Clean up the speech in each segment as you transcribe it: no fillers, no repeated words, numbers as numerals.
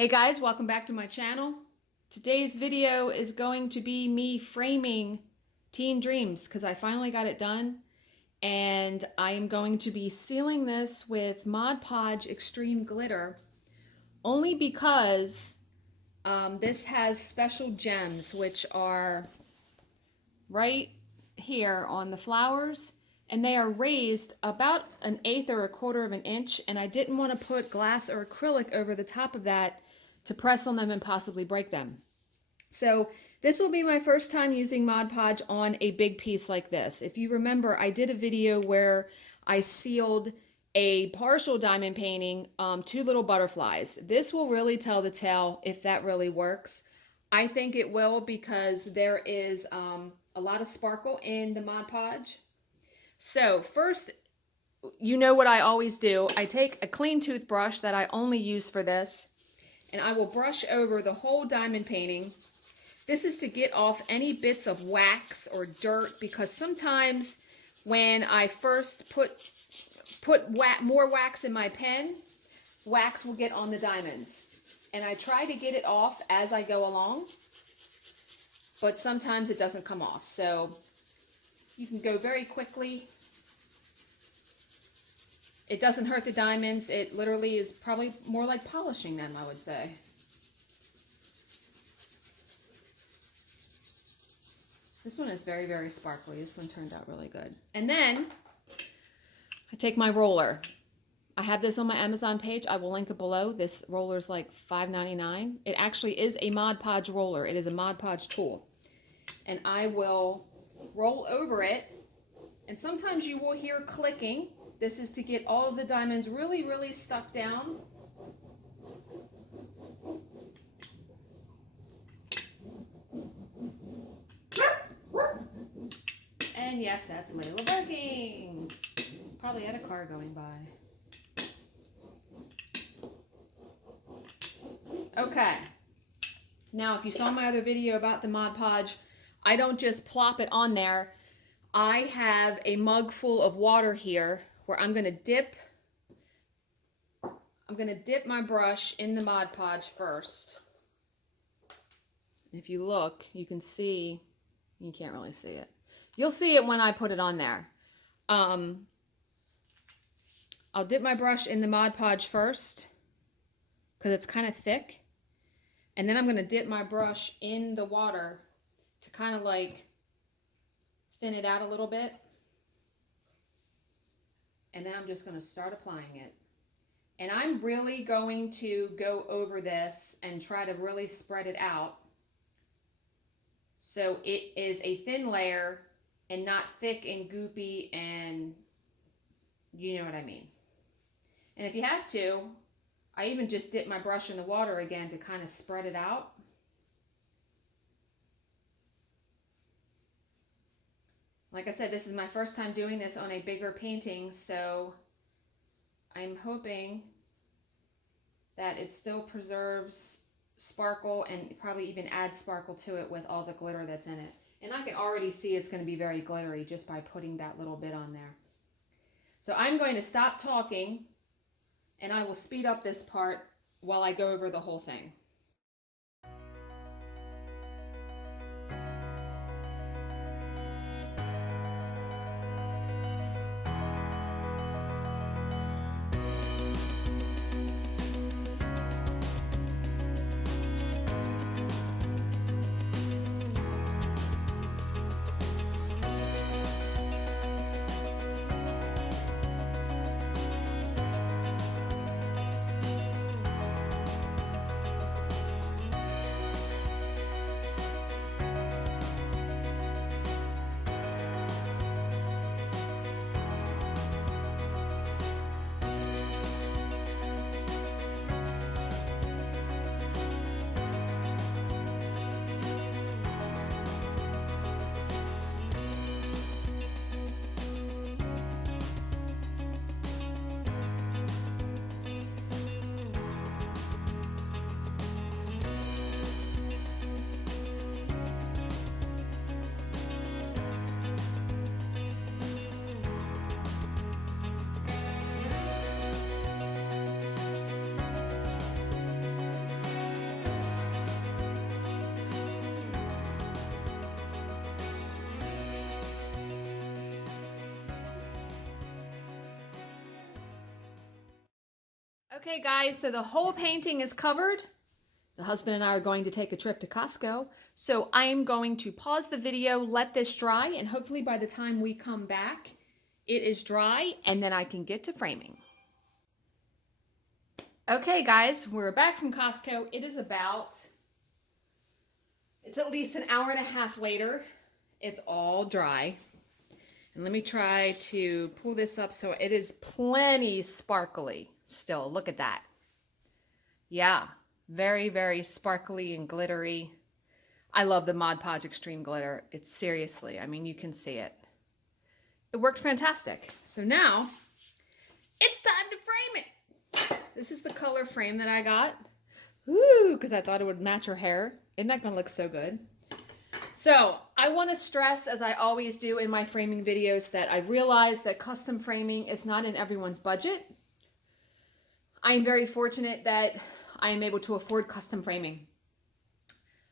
Hey guys, welcome back to my channel. Today's video is going to be me framing Teen Dreams because I finally got it done, and I am going to be sealing this with Mod Podge Extreme Glitter only because this has special gems which are right here on the flowers, and they are raised about 1/8 or 1/4 of an inch, and I didn't want to put glass or acrylic over the top of that to press on them and possibly break them. So this will be my first time using Mod Podge on a big piece like this. If you remember, I did a video where I sealed a partial diamond painting, 2 little butterflies. This will really tell the tale if that really works. I think it will because there is a lot of sparkle in the Mod Podge. So first, you know what I always do. I take a clean toothbrush that I only use for this, and I will brush over the whole diamond painting. This is to get off any bits of wax or dirt, because sometimes when I first put more wax in my pen, wax will get on the diamonds. And I try to get it off as I go along, but sometimes it doesn't come off. So you can go very quickly. It doesn't hurt the diamonds. It literally is probably more like polishing them, I would say. This one is very, very sparkly. This one turned out really good. And then I take my roller. I have this on my Amazon page. I will link it below. This roller is like $5.99. It actually is a Mod Podge roller. It is a Mod Podge tool. And I will roll over it. And sometimes you will hear clicking. This is to get all of the diamonds really, really stuck down. And yes, that's Layla barking. Probably had a car going by. Okay. Now, if you saw my other video about the Mod Podge, I don't just plop it on there. I have a mug full of water here where I'm going to dip my brush in the Mod Podge first. If you look, you can see, you can't really see it. You'll see it when I put it on there. I'll dip my brush in the Mod Podge first because it's kind of thick. And then I'm going to dip my brush in the water to kind of like thin it out a little bit. And then I'm just going to start applying it. And I'm really going to go over this and try to really spread it out so it is a thin layer and not thick and goopy, and you know what I mean. And if you have to, I even just dip my brush in the water again to kind of spread it out. Like I said, this is my first time doing this on a bigger painting, so I'm hoping that it still preserves sparkle and probably even adds sparkle to it with all the glitter that's in it. And I can already see it's going to be very glittery just by putting that little bit on there. So I'm going to stop talking, and I will speed up this part while I go over the whole thing. Okay guys, so the whole painting is covered. The husband and I are going to take a trip to Costco. So I am going to pause the video, let this dry, and hopefully by the time we come back, it is dry and then I can get to framing. Okay guys, we're back from Costco. It's at least an hour and a half later. It's all dry. And let me try to pull this up so it is plenty sparkly still. Look at that. Yeah, very, very sparkly and glittery. I love the Mod Podge Extreme Glitter. It's seriously, I mean, you can see it. It worked fantastic. So now it's time to frame it. This is the color frame that I got. Ooh, because I thought it would match her hair. Isn't that gonna look so good? So I want to stress, as I always do in my framing videos, that I realize that custom framing is not in everyone's budget. I am very fortunate that I am able to afford custom framing.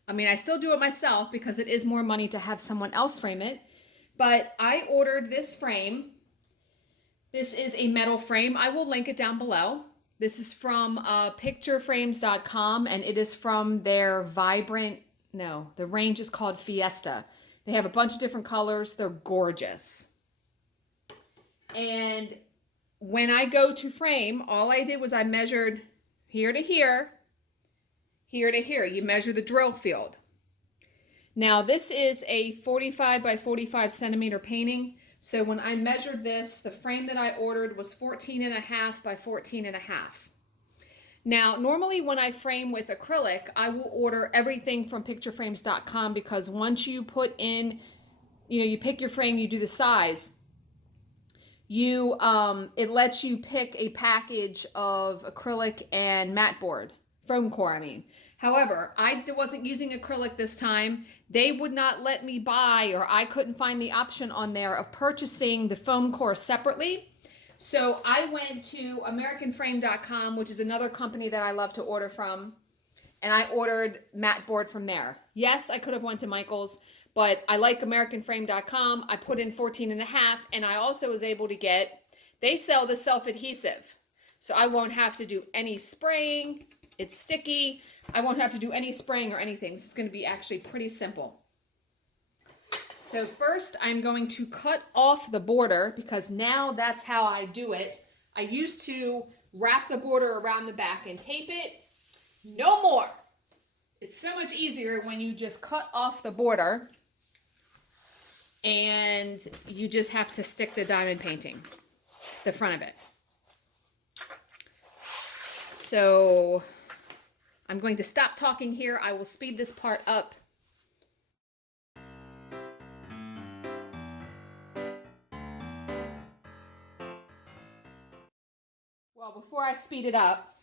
I mean, I still do it myself because it is more money to have someone else frame it, but I ordered this frame. This is a metal frame. I will link it down below. This is from pictureframes.com, and it is from their the range is called Fiesta. They have a bunch of different colors. They're gorgeous. And when I go to frame, all I did was I measured here to here, here to here. You measure the drill field. Now this is a 45 by 45 centimeter painting. So when I measured this, the frame that I ordered was 14.5 by 14.5. Now, normally when I frame with acrylic, I will order everything from pictureframes.com because once you put in, you pick your frame, you do the size, it lets you pick a package of acrylic and matte board, foam core, I mean. However, I wasn't using acrylic this time. They would not let me buy, or I couldn't find the option on there of purchasing the foam core separately. So I went to AmericanFrame.com, which is another company that I love to order from, and I ordered matte board from there. Yes, I could have went to Michael's, but I like AmericanFrame.com. I put in 14.5, and I also was able to get, they sell the self-adhesive. So I won't have to do any spraying. It's sticky. I won't have to do any spraying or anything. It's going to be actually pretty simple. So first I'm going to cut off the border because now that's how I do it. I used to wrap the border around the back and tape it. No more. It's so much easier when you just cut off the border and you just have to stick the diamond painting, the front of it. So I'm going to stop talking here. I will speed this part up. Well, before I speed it up,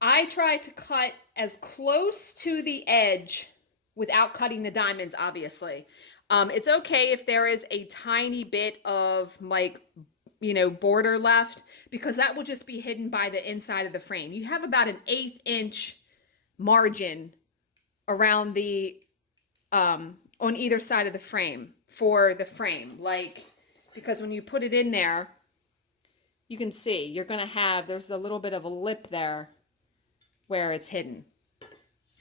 I try to cut as close to the edge without cutting the diamonds, obviously. It's okay if there is a tiny bit of border left, because that will just be hidden by the inside of the frame. You have about an 1/8 inch margin around the, on either side of the frame for the frame. Because when you put it in there, you can see you're going to have, there's a little bit of a lip there where it's hidden.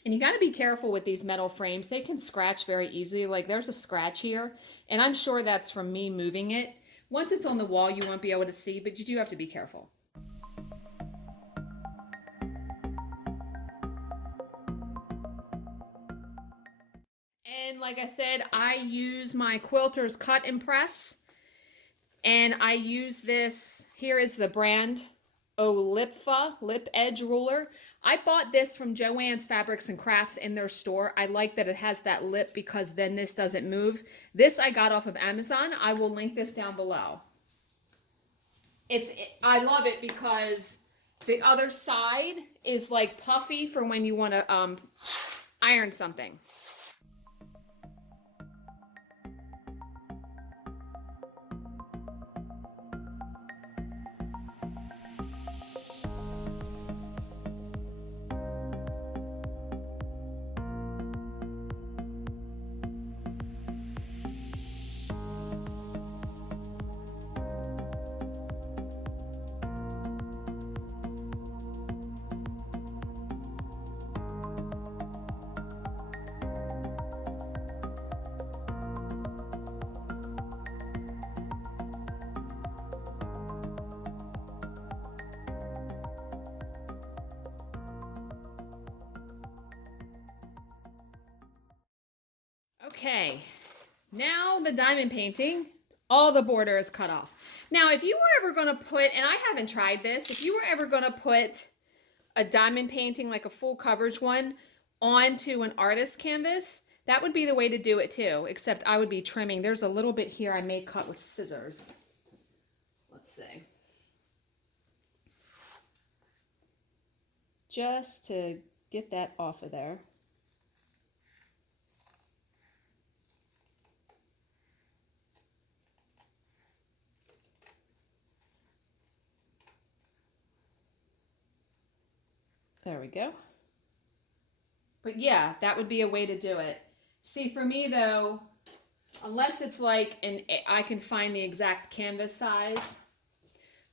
And you got to be careful with these metal frames. They can scratch very easily. Like there's a scratch here, and I'm sure that's from me moving it. Once it's on the wall, you won't be able to see, but you do have to be careful. And like I said, I use my Quilter's cut and press. And I use this, here is the brand, Olipfa Lip Edge Ruler. I bought this from Joann's Fabrics and Crafts in their store. I like that it has that lip because then this doesn't move. This I got off of Amazon. I will link this down below. I love it because the other side is like puffy for when you want to iron something. Okay, now the diamond painting, all the border is cut off. Now, if you were ever going to put, and I haven't tried this, if you were ever going to put a diamond painting, like a full coverage one, onto an artist canvas, that would be the way to do it too, except I would be trimming. There's a little bit here I may cut with scissors. Let's see. Just to get that off of there. There we go. But yeah, that would be a way to do it. See, for me though, unless it's like I can find the exact canvas size,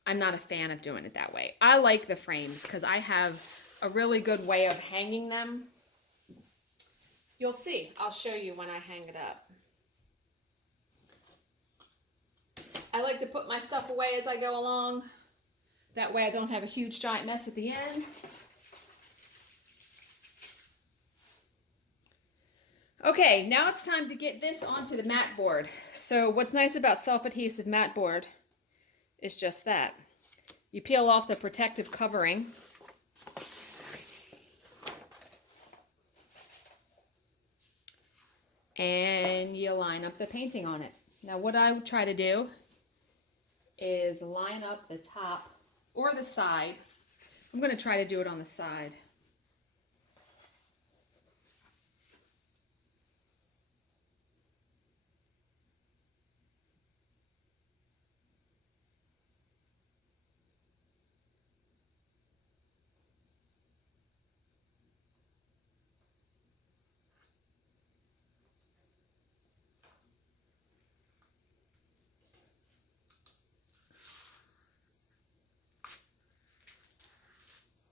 I'm not a fan of doing it that way. I like the frames because I have a really good way of hanging them. You'll see. I'll show you when I hang it up. I like to put my stuff away as I go along. That way I don't have a huge giant mess at the end. Okay, now it's time to get this onto the mat board. So what's nice about self-adhesive mat board is just that. You peel off the protective covering. And you line up the painting on it. Now what I would try to do is line up the top or the side. I'm going to try to do it on the side.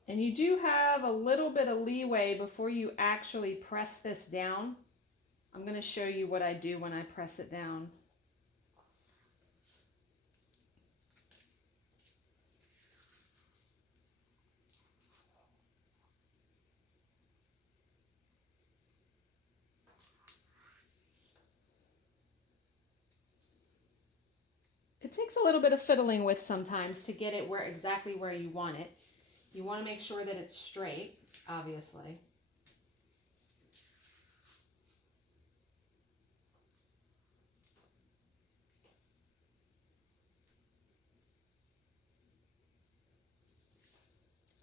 And you do have a little bit of leeway before you actually press this down. I'm going to show you what I do when I press it down. It takes a little bit of fiddling with sometimes to get it exactly where you want it. You want to make sure that it's straight, obviously.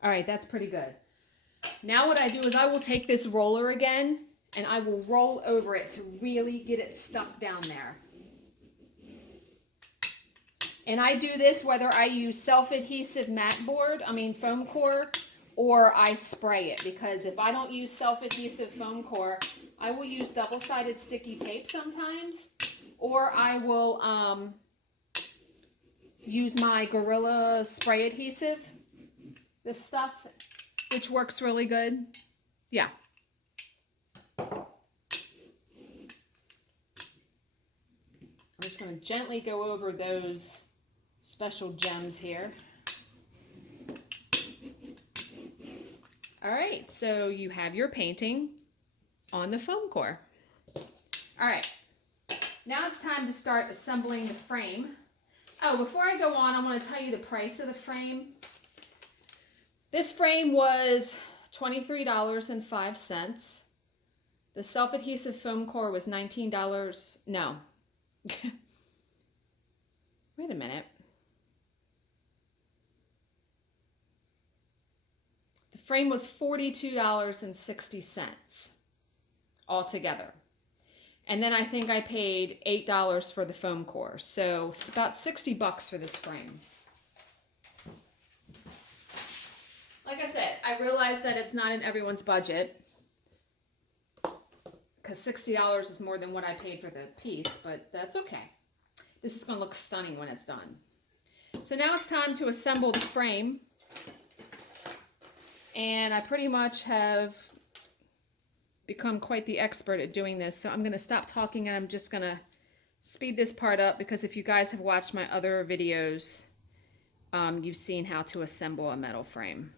All right, that's pretty good. Now what I do is I will take this roller again and I will roll over it to really get it stuck down there. And I do this whether I use self-adhesive foam core, or I spray it. Because if I don't use self-adhesive foam core, I will use double-sided sticky tape sometimes. Or I will use my Gorilla spray adhesive. This stuff, which works really good. Yeah. I'm just going to gently go over those special gems here. All right, so you have your painting on the foam core. All right, now it's time to start assembling the frame. Oh, before I go on, I want to tell you the price of the frame. This frame was $23.05. The self-adhesive foam core was $19. No. Wait a minute. The frame was $42.60 altogether. And then I think I paid $8 for the foam core. So it's about $60 for this frame. Like I said, I realize that it's not in everyone's budget, because $60 is more than what I paid for the piece, but that's okay. This is going to look stunning when it's done. So now it's time to assemble the frame. And I pretty much have become quite the expert at doing this. So I'm going to stop talking and I'm just going to speed this part up, because if you guys have watched my other videos, you've seen how to assemble a metal frame.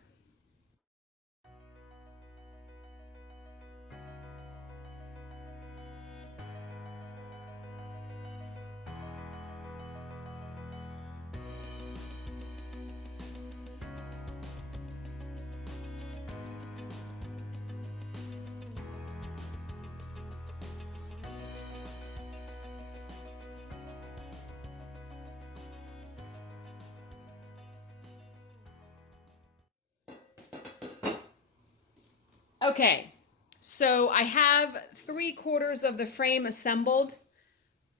Okay, so I have 3/4 of the frame assembled.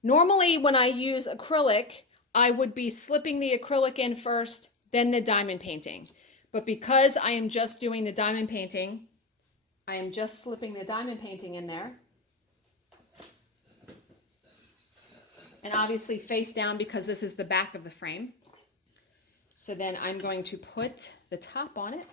Normally when I use acrylic, I would be slipping the acrylic in first, then the diamond painting. But because I am just doing the diamond painting, I am just slipping the diamond painting in there. And obviously face down because this is the back of the frame. So then I'm going to put the top on it.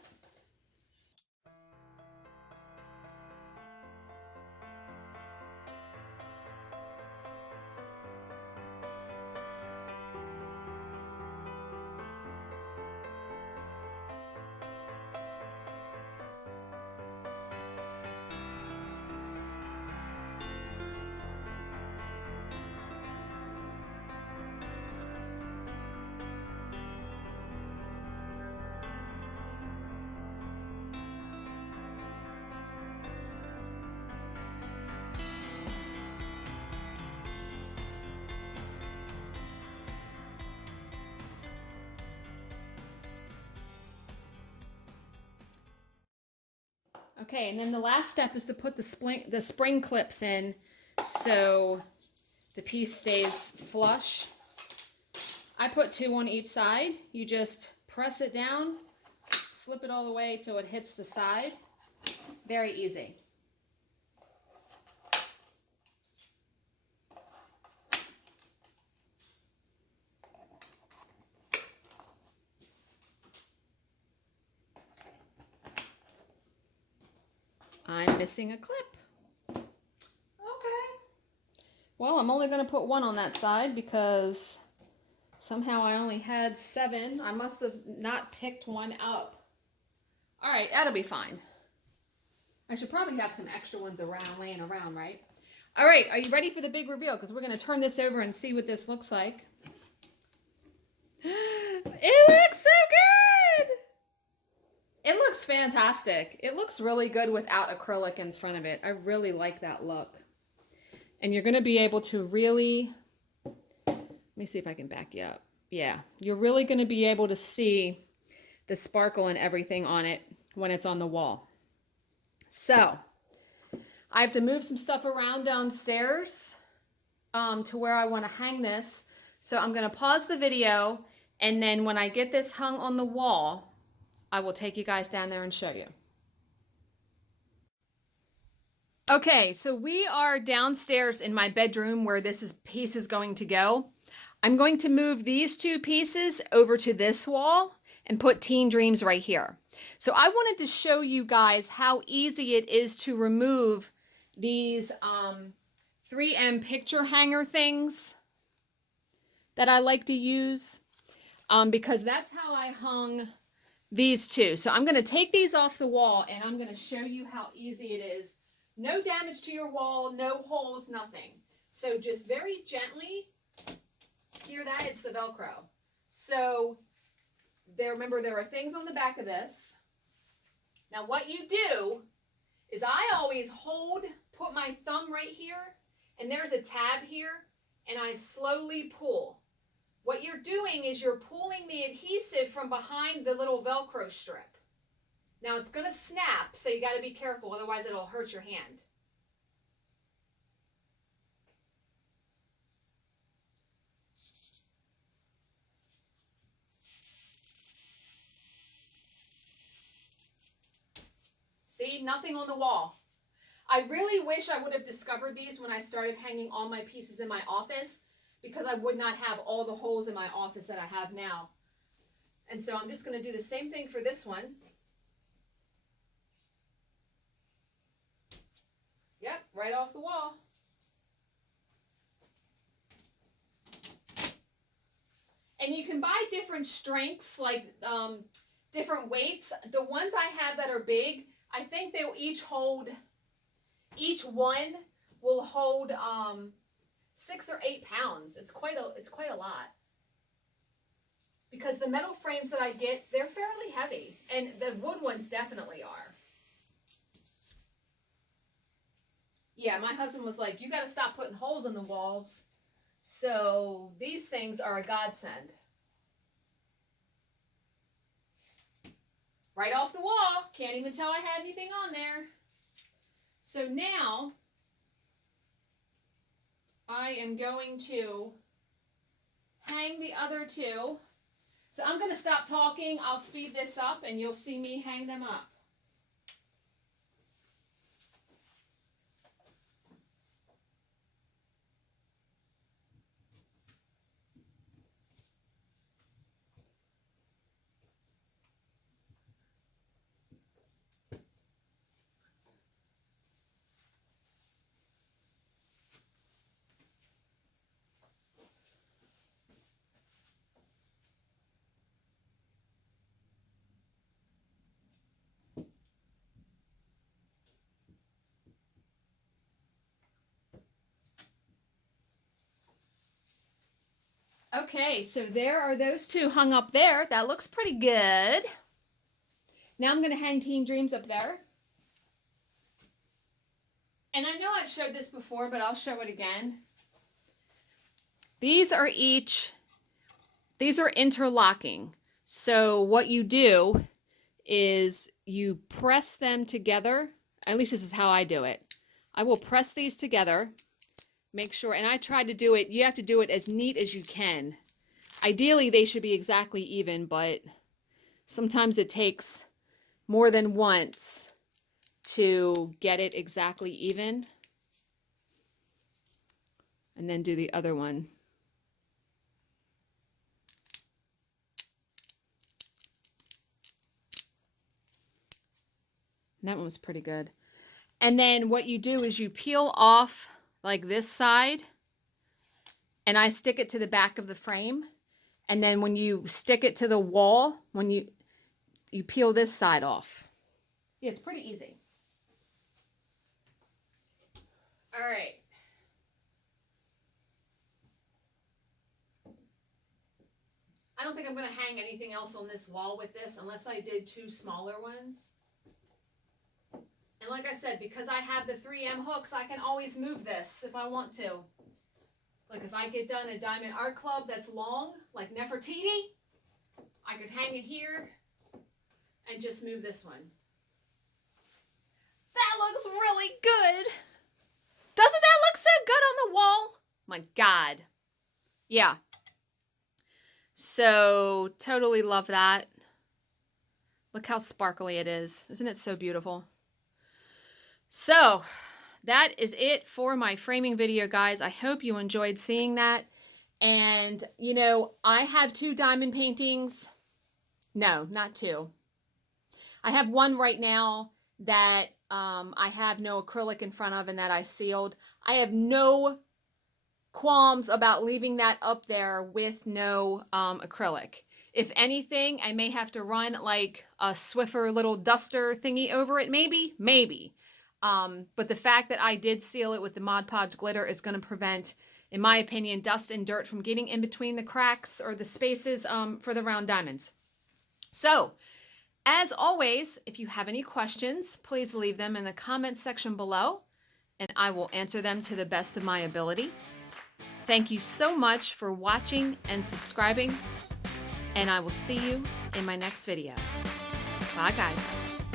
Okay, and then the last step is to put the spring clips in so the piece stays flush. I put 2 on each side. You just press it down, slip it all the way till it hits the side. Very easy. I'm missing a clip. Okay. Well, I'm only going to put 1 on that side because somehow I only had 7. I must have not picked one up. All right, that'll be fine. I should probably have some extra ones laying around, right? All right, are you ready for the big reveal? Because we're going to turn this over and see what this looks like. It looks so good! It looks fantastic. It looks really good without acrylic in front of it. I really like that look. And you're going to be able to really, let me see if I can back you up. Yeah, you're really going to be able to see the sparkle and everything on it when it's on the wall. So, I have to move some stuff around downstairs to where I want to hang this. So I'm going to pause the video, and then when I get this hung on the wall, I will take you guys down there and show you. Okay, so we are downstairs in my bedroom where this piece is going to go. I'm going to move these 2 pieces over to this wall and put Teen Dreams right here. So I wanted to show you guys how easy it is to remove these 3M picture hanger things that I like to use because that's how I hung these 2. So I'm going to take these off the wall and I'm going to show you how easy it is. No damage to your wall, no holes, nothing. So just very gently, hear that? It's the Velcro. So remember there are things on the back of this. Now what you do is I always put my thumb right here, and there's a tab here, and I slowly pull. What you're doing is you're pulling the adhesive from behind the little Velcro strip. Now it's going to snap, so you got to be careful, otherwise it'll hurt your hand. See, nothing on the wall. I really wish I would have discovered these when I started hanging all my pieces in my office, because I would not have all the holes in my office that I have now. And so I'm just going to do the same thing for this one. Yep, right off the wall. And you can buy different strengths, like different weights. The ones I have that are big, I think they'll each one will hold 6 or 8 pounds. It's quite a lot. Because the metal frames that I get, they're fairly heavy, and the wood ones definitely are. Yeah, my husband was like, you got to stop putting holes in the walls. So these things are a godsend. Right off the wall. Can't even tell I had anything on there. So now I am going to hang the other two. So I'm going to stop talking. I'll speed this up and you'll see me hang them up. Okay, so there are those two hung up there. That looks pretty good. Now I'm going to hang Teen Dreams up there. And I know I've showed this before, but I'll show it again. These are interlocking. So what you do is you press them together. At least this is how I do it. I will press these together. Make sure, and I try to do it, you have to do it as neat as you can. Ideally, they should be exactly even, but sometimes it takes more than once to get it exactly even. And then do the other one. And that one was pretty good. And then what you do is you peel off like this side, and I stick it to the back of the frame. And then when you stick it to the wall, when you peel this side off. Yeah, it's pretty easy. All right. I don't think I'm going to hang anything else on this wall with this unless I did two smaller ones. And like I said, because I have the 3M hooks, I can always move this if I want to. Like if I get done a Diamond Art Club that's long, like Nefertiti, I could hang it here and just move this one. That looks really good. Doesn't that look so good on the wall? My God. Yeah. So totally love that. Look how sparkly it is. Isn't it so beautiful? So that is it for my framing video, guys. I hope you enjoyed seeing that. And, you know, I have two diamond paintings. No, not two. I have one right now that I have no acrylic in front of and that I sealed. I have no qualms about leaving that up there with no acrylic. If anything, I may have to run like a Swiffer little duster thingy over it, maybe. But the fact that I did seal it with the Mod Podge glitter is going to prevent, in my opinion, dust and dirt from getting in between the cracks or the spaces for the round diamonds. So, as always, if you have any questions, please leave them in the comments section below, and I will answer them to the best of my ability. Thank you so much for watching and subscribing, and I will see you in my next video. Bye, guys.